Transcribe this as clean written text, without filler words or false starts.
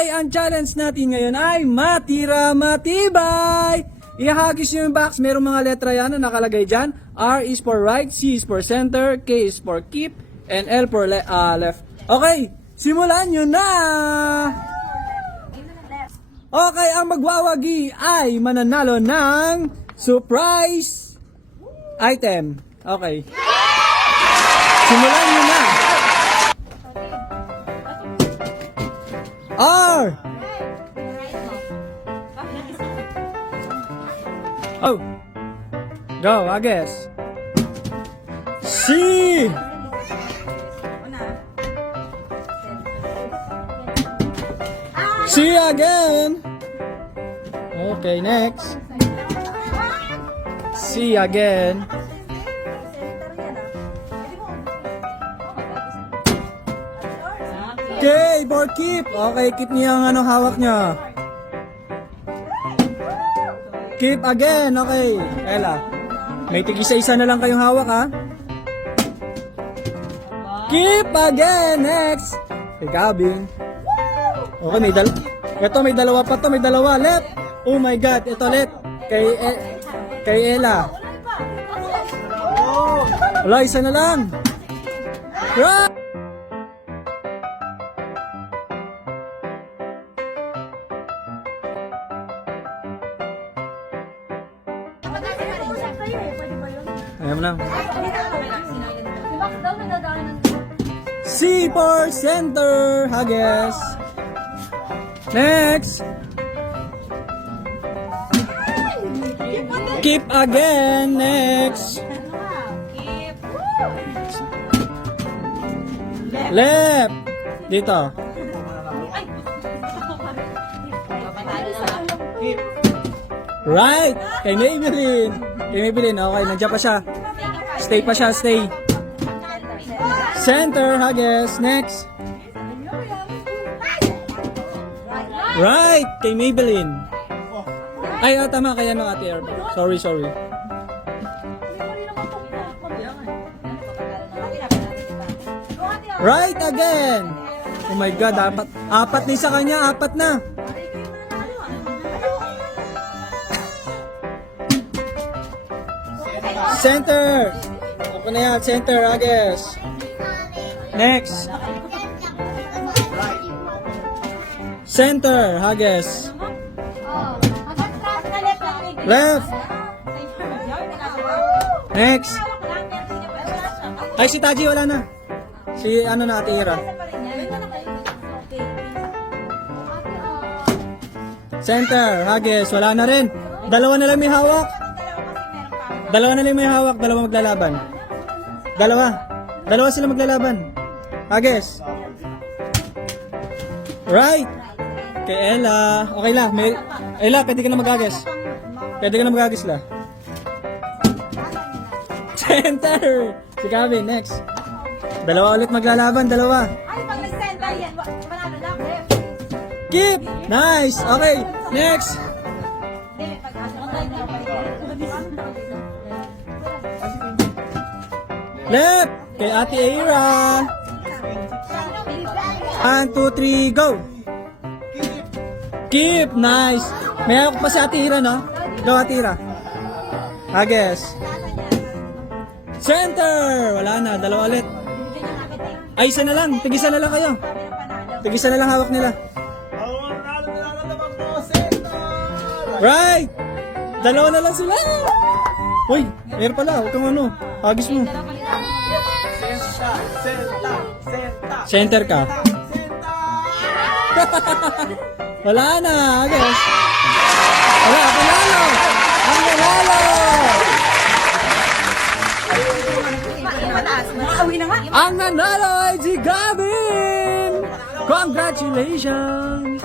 Okay, ang challenge natin ngayon ay matira matibay. Ihagis nyo yung box, merong mga letra yan na nakalagay dyan. R is for right, C is for center, K is for keep, and L for left. Okay, simulan nyo na! Okay, ang magwawagi ay mananalo ng surprise item. Okay. Simulan nyo na! R! Oh! Go, I guess. C! C again! Okay, next. C again. K for keep. Okay, keep niya ang ano hawak niya. Keep again. Okay. Ella. May tig-isa-isa na lang kayong hawak ha. Keep again. Next. Kay Gabing. Okay, may dalawa pa to. May dalawa. Left. Oh my God. Ito left. Kay Ella. Wala, isa na lang. Right. Ayaw mo lang. C for center, Hages. Next. Keep again. Next. Left. Dito. Right. Kay Maybelline. Kay Maybelline. Okay, nandiyan pa siya. Stay pa siya, stay. Center, Hages. Next. Right. Kay Maybelline. Ay, oh, tama. Kaya no, Ate Erba. Sorry. Right again. Oh my God, apat na sa kanya, apat na. Center. Ako na yan, center, Hages. Next. Center, Hages. Left. Next. Ay, si Taji wala na. Si ano na, Ate Ira. Center, Hages, wala na rin. Dalawa na lang may hawak. Dalawa maglalaban. Dalawa sila maglalaban. Hages. Right. Kay Ella. Okay la. Ella, pwede ka na mag-Hages. La. Center. Si Gavin, next. Dalawa ulit maglalaban, dalawa. Keep. Nice. Okay, next. Left. Kay Ate Ira. 1, 2, 3, go. Keep. Nice. May hawak pa si Ate Ira, no? Go, Ate Ira. Hages. Center. Wala na. Dalawa ulit. Ay, isa na lang. Tig-isa na lang kayo. Tig-isa na lang hawak nila. Right. Dalawa na lang sila. Uy, meron pala. Huwag kang ano. Hagis mo. Center ka. Wala na, Hages. Wala, panalo. Ang panalo. Ang nanalo ay si Gavin. Congratulations.